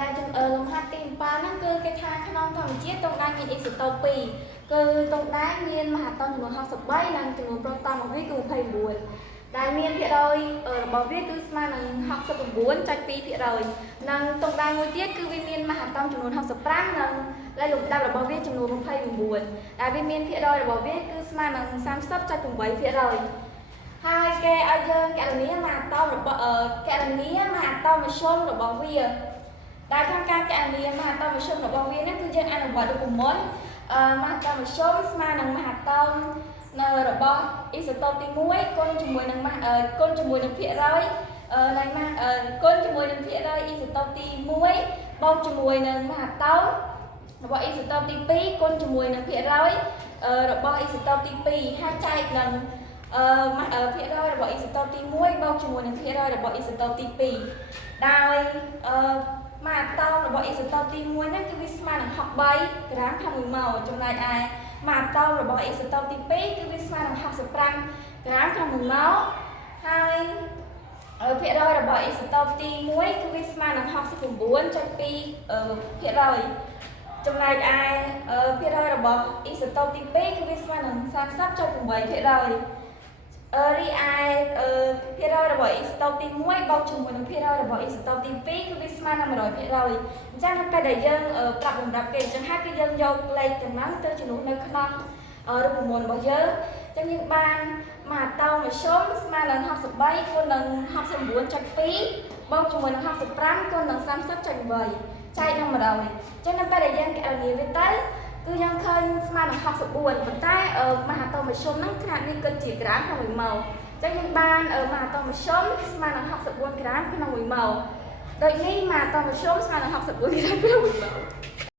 ដែលលំហាត់ទី7ហ្នឹងគឺគេថាក្នុងធម្មជាតិតុងដែរមានអ៊ីសូតូប2គឺតុងដែរមានមហាតនចំនួន63និងចំនួនប្រូតូនរបស់វាគឺ29ដែលមានភាគរយរបស់វាគឺស្មើនឹង69.2%និងតុងដែរមួយទៀតគឺវាមានមហាតនចំនួន65និងលេខលំដាប់របស់វាចំនួន29ដែលវាមានភាគរយរបស់វាគឺស្មើនឹង30.8%ហើយគេឲ្យយើងកណនាមហាតនរបស់កណនាមហាតនមធ្យមរបស់វាដែលក្នុងការកណនាមហាតនមធ្យមរបស់វានេះគឺយើងអនុវត្តរូបមន្តមហាតនមធ្យមស្មើនឹងមហាតននៅរបស់អ៊ីសូតូបទី1គុណជាមួយនឹងគុណជាមួយនឹងភាគរយនៃគុណជាមួយនឹងភាគរយអ៊ីសូតូបទី1បូកជាមួយនឹងមហាតនរបស់អ៊ីសូតូបទី2គុណជាមួយនឹងភាគរយរបស់អ៊ីសូតូបទី2ហើយចែកនឹងភាគរយរបស់អ៊ីសូតូបទី1បូកជាមួយនឹងភាគរយរបស់អ៊ីសូតូបទី2ដោយមហាតនរបស់អ៊ីសូតូបទី1ហ្នឹងគឺវាស្មើនឹង63ក្រាមក្នុង1ម៉ោលចំណែកឯមហាតនរបស់អ៊ីសូតូបទី2គឺវាស្មើនឹង65ក្រាមក្នុង1ម៉ោលហើយភាគរយរបស់អ៊ីសូតូបទី1គឺវាស្មើនឹង69.2%ចំណែកឯភាគរយរបស់អ៊ីសូតូបទី2គឺវាស្មើនឹង30.8%រីឯភាគរយរបស់អ៊ីសូតូបទី1បូកជាមួយនឹងភាគរយរបស់អ៊ីសូតូបទី2គឺវាស្មើនឹង100%អញ្ចឹងនៅពេលដែលយើងប្រាប់លំដាប់គេអញ្ចឹងហើយគឺយើងយកលេខទាំងហ្នឹងទៅចំនួននៅក្នុងរូបមន្តរបស់យើងអញ្ចឹងយើងបានមហាតនមធ្យមស្មើនឹង63គុណនឹង69.2បូកជាមួយនឹង65គុណនឹង30.8ចែកនឹង100អញ្ចឹងនៅពេលដែលយើងកណនាវាទៅគឺយើងឃើញស្មើនឹង64ប៉ុន្តែមហាតនមធ្យមហ្នឹងខណៈនេះគឺជាក្រាមក្នុង1ម៉ោលអញ្ចឹងយើងបានមហាតនមធ្យមស្មើនឹង64ក្រាមក្នុង1ម៉ោលដូចនេះមហាតនមធ្យមស្មើនឹង64ក្រាមក្នុង